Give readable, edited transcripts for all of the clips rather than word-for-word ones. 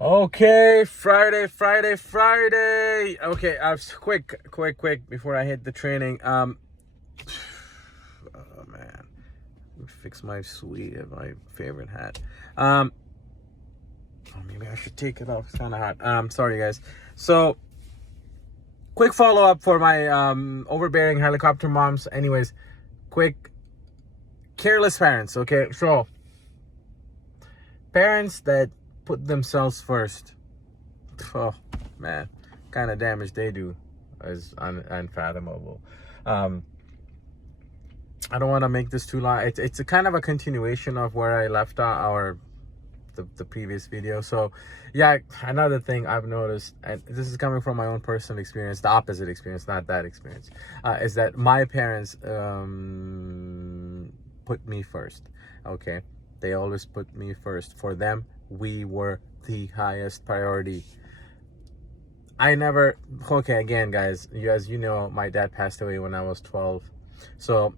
Okay, Friday. Okay, quick before I hit the training. Oh man, fix my favorite hat. Oh, maybe I should take it off. It's kind of hot. Sorry guys. So, quick follow up for my overbearing helicopter moms. Anyways, quick, careless parents. Okay, so parents that put themselves first. Oh man, kind of damage they do is unfathomable. I don't want to make this too long. It's a kind of a continuation of where I left the previous video. So yeah, another thing I've noticed, and this is coming from my own personal experience, the opposite experience, not that experience, is that my parents put me first. Okay, they always put me first. For them, we were the highest priority. Okay, again guys, you know, my dad passed away when I was 12. So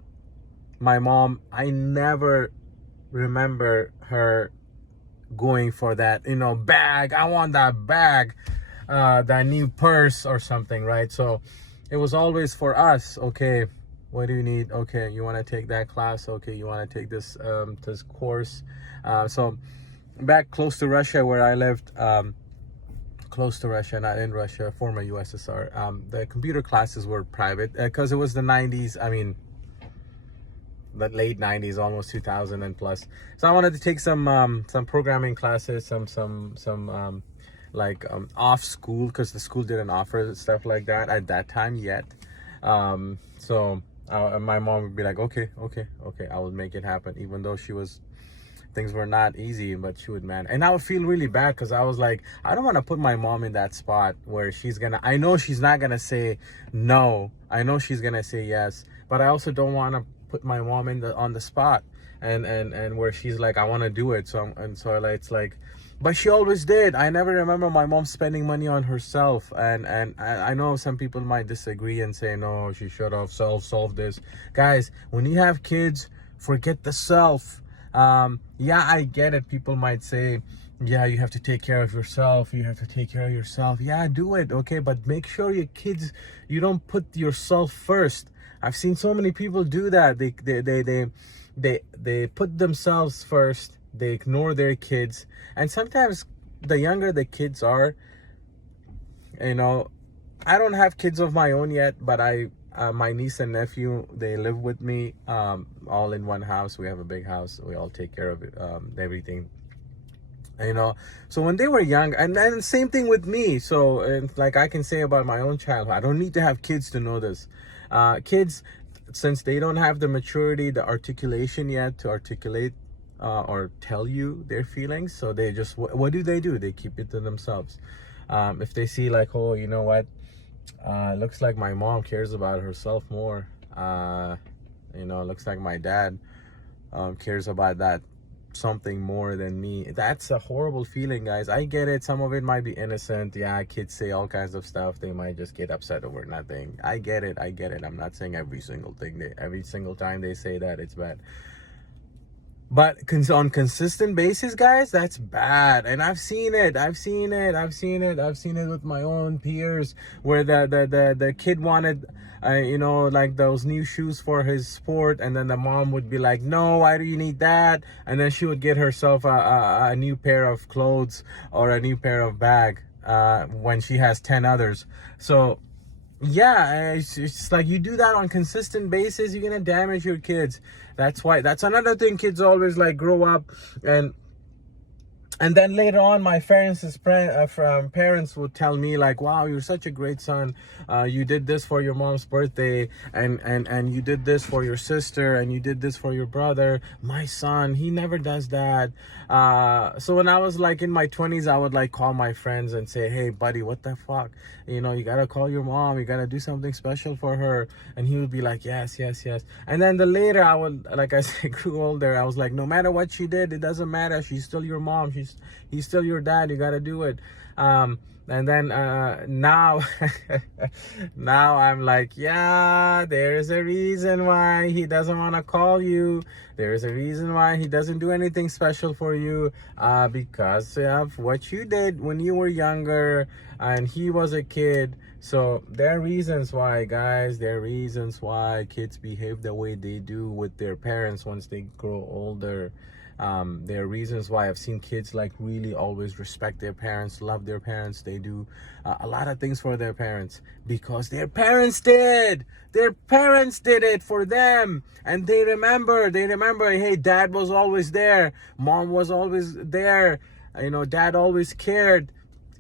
my mom, I never remember her going for that, bag. I want that bag, that new purse or something, right? So it was always for us. Okay, what do you need? Okay, you want to take that class? Okay, you want to take this course? So back close to Russia where I lived, close to Russia, not in Russia, former USSR, the computer classes were private because it was the 90s. I mean, the late 90s, almost 2000 and plus. So I wanted to take some programming classes, some off school, because the school didn't offer stuff like that at that time yet. So my mom would be like, okay, I will make it happen, even though things were not easy, but she would man. And I would feel really bad because I was like, I don't want to put my mom in that spot where I know she's not gonna say no. I know she's gonna say yes, but I also don't want to put my mom on the spot and where she's like, I want to do it. So it's like, but she always did. I never remember my mom spending money on herself. And I know some people might disagree and say, no, she should have solved this. Guys, when you have kids, forget the self. Yeah, I get it. People might say, yeah, you have to take care of yourself. Yeah, do it. Okay, but make sure your kids, you don't put yourself first. I've seen so many people do that. They put themselves first. They ignore their kids. And sometimes the younger the kids are, I don't have kids of my own yet, but my niece and nephew, they live with me, all in one house. We have a big house. We all take care of it, everything. So when they were young, and then same thing with me. So like I can say about my own childhood, I don't need to have kids to know this. Kids, since they don't have the maturity, the articulation yet to articulate or tell you their feelings, so they just, what do? They keep it to themselves. If they see like, oh, you know what, looks like my mom cares about herself more, looks like my dad cares about that something more than me. That's a horrible feeling, guys. I get it. Some of it might be innocent. Yeah, kids say all kinds of stuff. They might just get upset over nothing. I get it. I'm not saying every single time they say that it's bad, but on consistent basis, guys, that's bad. And I've seen it with my own peers, where the kid wanted like those new shoes for his sport, and then the mom would be like, no, why do you need that? And then she would get herself a new pair of clothes or a new pair of bag when she has 10 others. So yeah, it's like, you do that on consistent basis, you're gonna damage your kids. That's another thing. Kids always like grow up, and then later on, my parents would tell me like, wow, you're such a great son. You did this for your mom's birthday, and you did this for your sister, and you did this for your brother. My son, he never does that. So when I was like in my 20s, I would like call my friends and say, hey buddy, what the fuck? You gotta call your mom. You gotta do something special for her. And he would be like, yes. And then later I would, like I said, grew older. I was like, no matter what she did, it doesn't matter. She's still your mom. She's he's still your dad. You got to do it. And then now now I'm like, yeah, there's a reason why he doesn't want to call you. There's a reason why he doesn't do anything special for you, because of what you did when you were younger and he was a kid. So there are reasons why, guys. There are reasons why kids behave the way they do with their parents once they grow older. There are reasons why I've seen kids like really always respect their parents, love their parents. They do a lot of things for their parents because their parents did. Their parents did it for them, and they remember. Hey, dad was always there. Mom was always there. You know, dad always cared.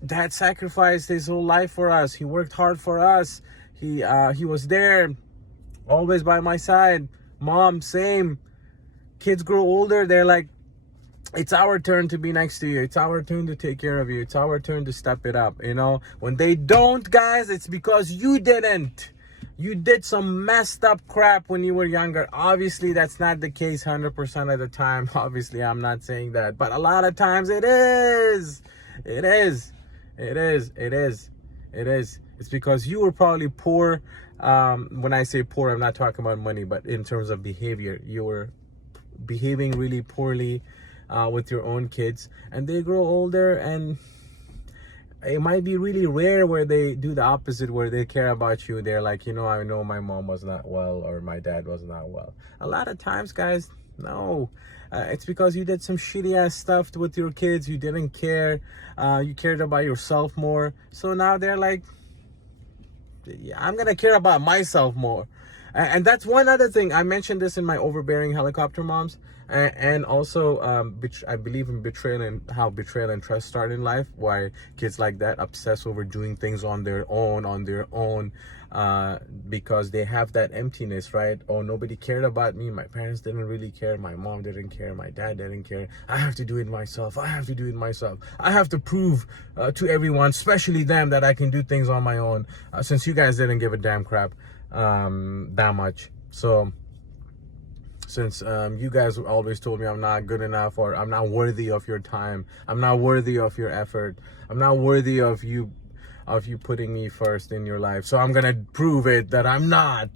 Dad sacrificed his whole life for us. He worked hard for us. He was there, always by my side. Mom, same. Kids grow older, they're like, it's our turn to be next to you. It's our turn to take care of you. It's our turn to step it up. You know, when they don't, guys, it's because you didn't. You did some messed up crap when you were younger. Obviously, that's not the case 100% of the time. Obviously, I'm not saying that. But a lot of times it is. It is. It is. It is. It is. It's because you were probably poor. When I say poor, I'm not talking about money, but in terms of behavior, you were behaving really poorly with your own kids, and they grow older, and it might be really rare where they do the opposite, where they care about you. They're like, you know, I know my mom was not well or my dad was not well. A lot of times, guys, no, it's because you did some shitty ass stuff with your kids. You didn't care. You cared about yourself more. So now they're like, yeah, I'm gonna care about myself more. And that's one other thing. I mentioned this in my overbearing helicopter moms, and also I believe in betrayal and how betrayal and trust start in life. Why kids like that obsess over doing things on their own, because they have that emptiness, right? Oh, nobody cared about me. My parents didn't really care. My mom didn't care. My dad didn't care. I have to do it myself. I have to prove to everyone, especially them, that I can do things on my own. Since you guys didn't give a damn crap that much. So since you guys always told me I'm not good enough, or I'm not worthy of your time, I'm not worthy of your effort, I'm not worthy of you putting me first in your life, so I'm gonna prove it that I'm not.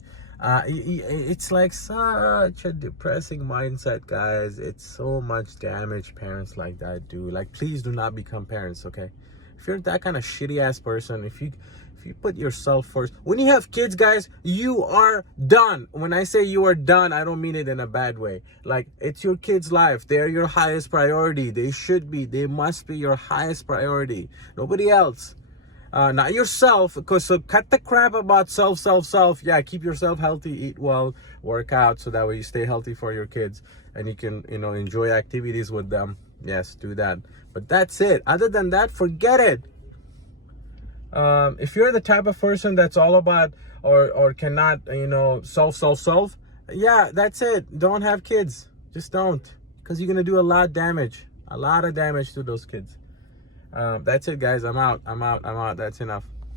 It's like such a depressing mindset, guys. It's so much damage parents like that do. Like, please do not become parents, okay? If you're that kind of shitty ass person, if you put yourself first, when you have kids, guys, you are done. When I say you are done, I don't mean it in a bad way. Like, it's your kids' life. They're your highest priority. They must be your highest priority. Nobody else. Not yourself. So cut the crap about self. Yeah, keep yourself healthy, eat well, work out, so that way you stay healthy for your kids and you can, enjoy activities with them. Yes, do that. But that's it. Other than that, forget it. If you're the type of person that's all about or cannot, self, yeah, that's it. Don't have kids. Just don't, because you're gonna do a lot of damage to those kids. That's it, guys. I'm out. That's enough.